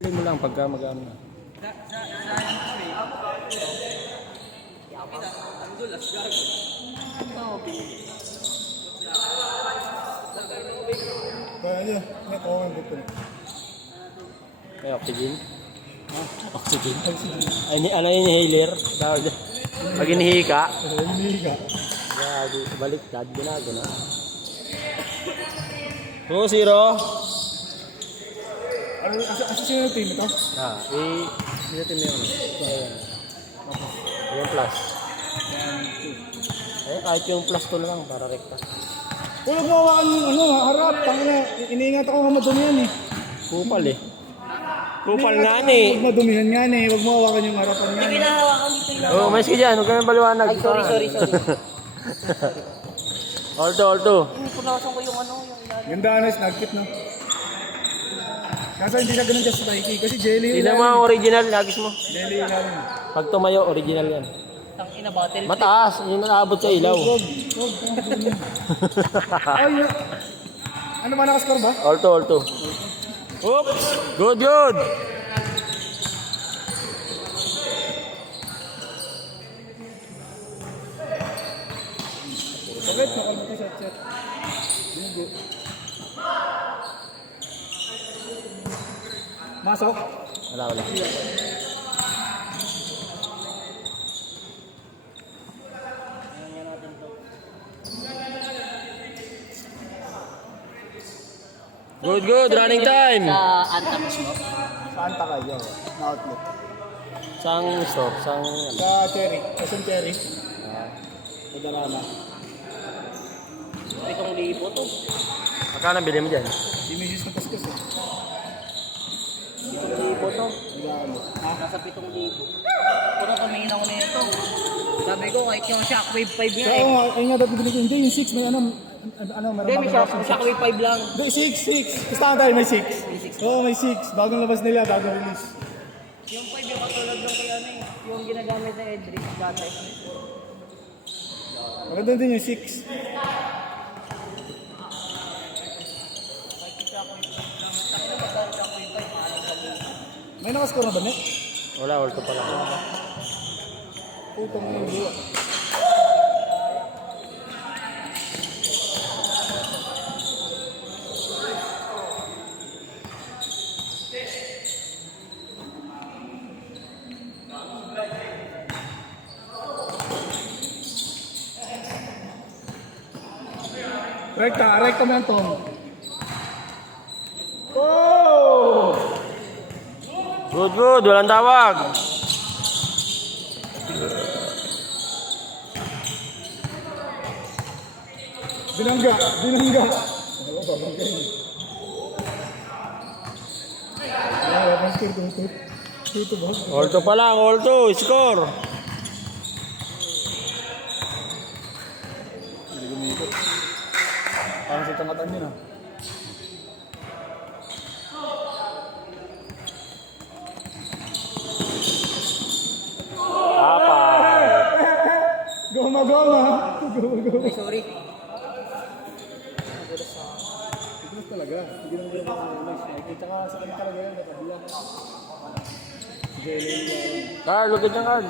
Pili mo lang pagka mag-ano na. Kaya may kawan dito. May oxygen? Oxygen? Ay, ano yung inhaler? Pag inihi ka? Baliktad, ginagawa. 2-0. Asa sino yung team ito? Sino team yun? Yung plus. Kahit yung plus to lang para rekta. Huwag mo hawakan yung harap. Tangina, iniingat ako nga madumihan eh. Kupal eh. Kupal nga ni. Huwag madumihan nga eh. Huwag mo hawakan yung harapan nga. Hindi pinahawakan dito yung Oo, mais ka dyan. Huwag ka nang baliwanag. Ay, sorry. Alto. Punasan ko yung yung ilalim. Ganda Anes, nagkit no? Kaso hindi na ganun kasi Mikey. Kasi jelly yung Tingnan mo ang original. Lagis mo. Jelly yung ilalim. Pag tumayo, original yan. Tangina battle. Mataas. Yung naabot sa ilaw. Huwag. Ay, ano ba nakascore ba? Alto. Oops. Good. Sakit, nakalbuti sa chat. Bingo. Masok. Wala. Good. Running time. Sa Antamas mo. Saan ta kayo? Na outlet. Sang store. Sang... Sa Cherry. Kasang Cherry. Sa Darana. 7,000 to. Magkano bili mo dyan? Si Mrs. na paskas eh. 7,000 to. Regalo. Nasa 7,000. Puro kamingin ako na ito. Sabi ko, kahit yung Shockwave 5 nga So, eh. ay nga dati binigay ko. Hindi, yung 6 may meron Hindi, may bagong labas yung Shockwave 5 lang. Hindi, 6. Basta tayo, may 6. Oo, may 6. Bagong labas nila, bagong release. Yung 5 yung katulad ng kay yung ginagamit na Edric dati. Maganda din yung 6. May nakascore na ba, Nek? Wala, alto pa lang. Putong yung buwa. Rekta mo yan, Tom. Oh! Good. Walang tawag. Binangga. Alto pa lang, score. Parang sa tangatan yun ah. Goma. Ay, sorry. Tignan talaga. Hindi naman yung nakikita ka sa kanya talaga yan. Nakabila. Carl, look at yung Carl.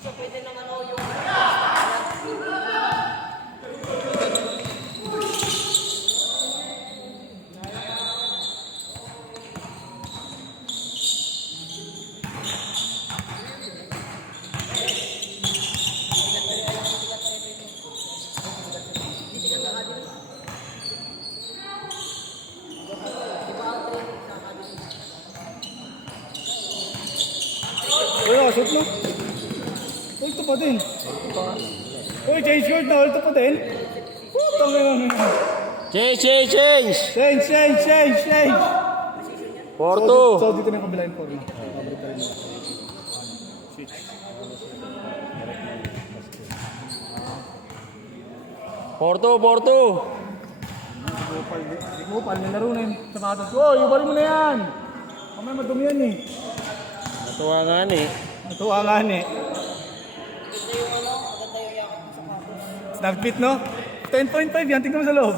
So, pwede naman ako yung... Shoot mo. Ulto pa din. Uy, change short na. Ulto pa din. Putang ina. Change. Change. 4-2. So, dito na yung kabila yung forma. Porto. Kupal, nilaro na yun. Sa katas ko, ibarin mo na yan. Kamay madumi yan eh. Natuwa nga ni. Natuwa nga eh. Maganda yung maganda yung yakap mo sa kapos. Snap fit, no? 10.5 yan, tingnan mo sa loob.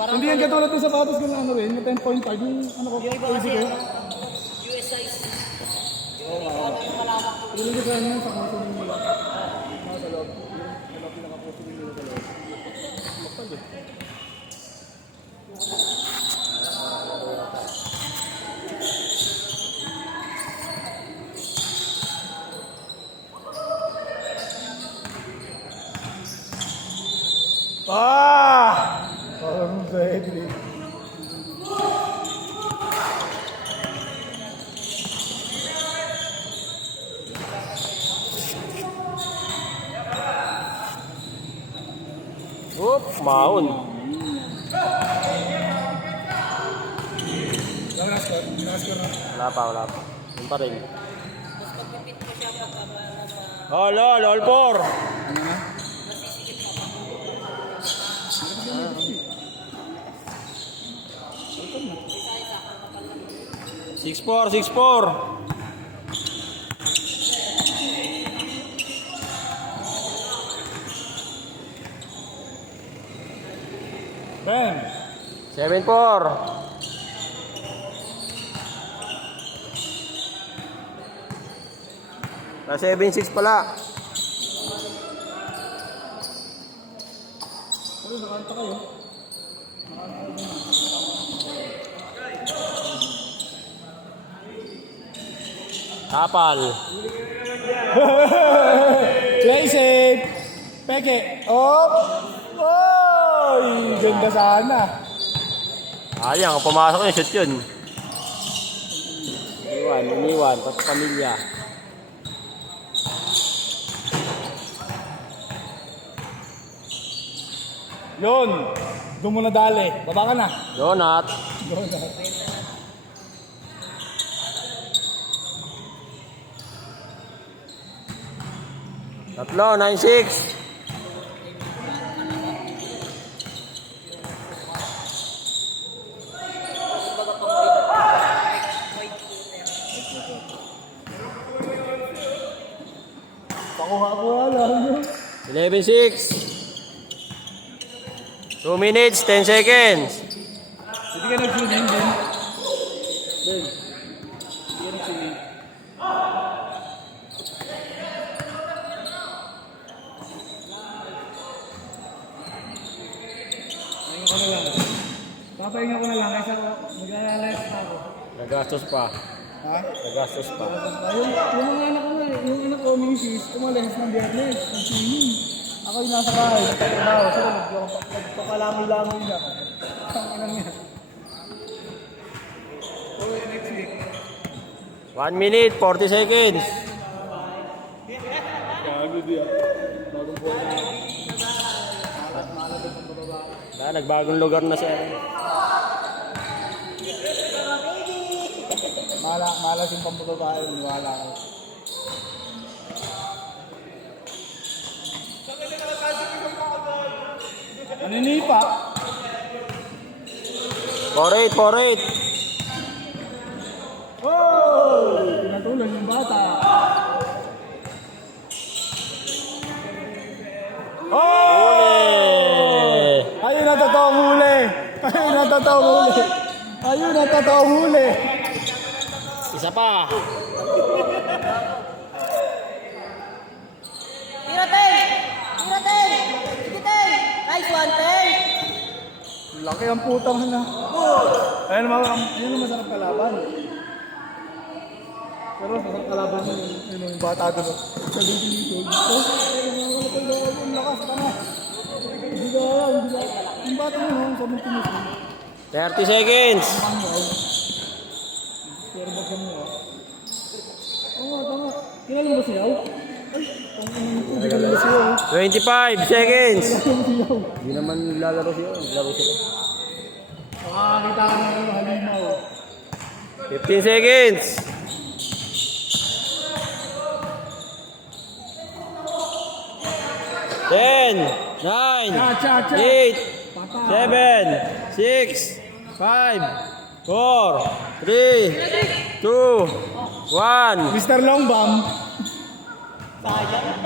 Parang Hindi yan katulad ng sapatos ko na ano rin, yung 10.5, yung ano ko, Yung iba kasi, ko. US size. Yung ano yung malawak. Ilulog ko yan sa kaso nila. Sa loob. Yung pinaka-posto nila sa loob. Magpag eh. Parang deadly. Oop, maun. Wala pa, wala pa. Yun pa rin. All, all four. Six four, 6-4. Ben. 7-4. Na 7-6 pala. Ano, nakanta kayo? Kapal. Play safe. Peke. Op. Oy, ganda sana. Ayang, pumasok yung shoot yun. Iniwan, pati pamilya. Yun. Doon mo na dali. Baba ka na. Donut. Doon na. Tatlo, 9-6. Pakuha-kuha lang. 11-6. 2 minutes, 10 seconds. Hindi ka nag-swimming din. Ben. Hindi ka nag-swimming. Pahinga ko na lang. Papahinga ko na lang kasi mag-alayas na ako. Nagastos pa. Ha? Nagastos pa. Yung mga anak ko na, yung anak ko, misis, umalis ng biyernes, ng swimming. Ako yung nasa bahay, nagtatrabaho. Sila nagpapalamoy-lamoy na. Ang inang niya. Okay, next week. 1 minute, 40 seconds. Gago diya. Bagong buhay na. Nagbagong lugar na siya. Malas yung pambababae, niwala ko. Naninipa. 4-8, 4-8. Oh! Pinatulan yung bata. Huli! Ayun na totoong huli. Ayun na totoong huli. Ayun na totoong huli. Isa pa. Tira 10! Tira 10! Sige 10! Nice one, 10! Laki ang putang na. Ayun ang masarap kalaban. Pero masarap kalaban yung bata doon. Sa dito. Ang lakas, tama. Hindi ka. Yung bata mo, sa multimis. 30 seconds. Pero ba kami mo? Tama. Kilala mo ba siyaw? Ay, hindi ka lang siyaw. 25 seconds. Siyaw. Hindi naman lalaro siya. Laro sila. Makakakita ka ng halimaw. 15 seconds. 10, 9, 8, 7, 6, 5, 4, 3, 2, 1. Mr. Longbam. Sayang.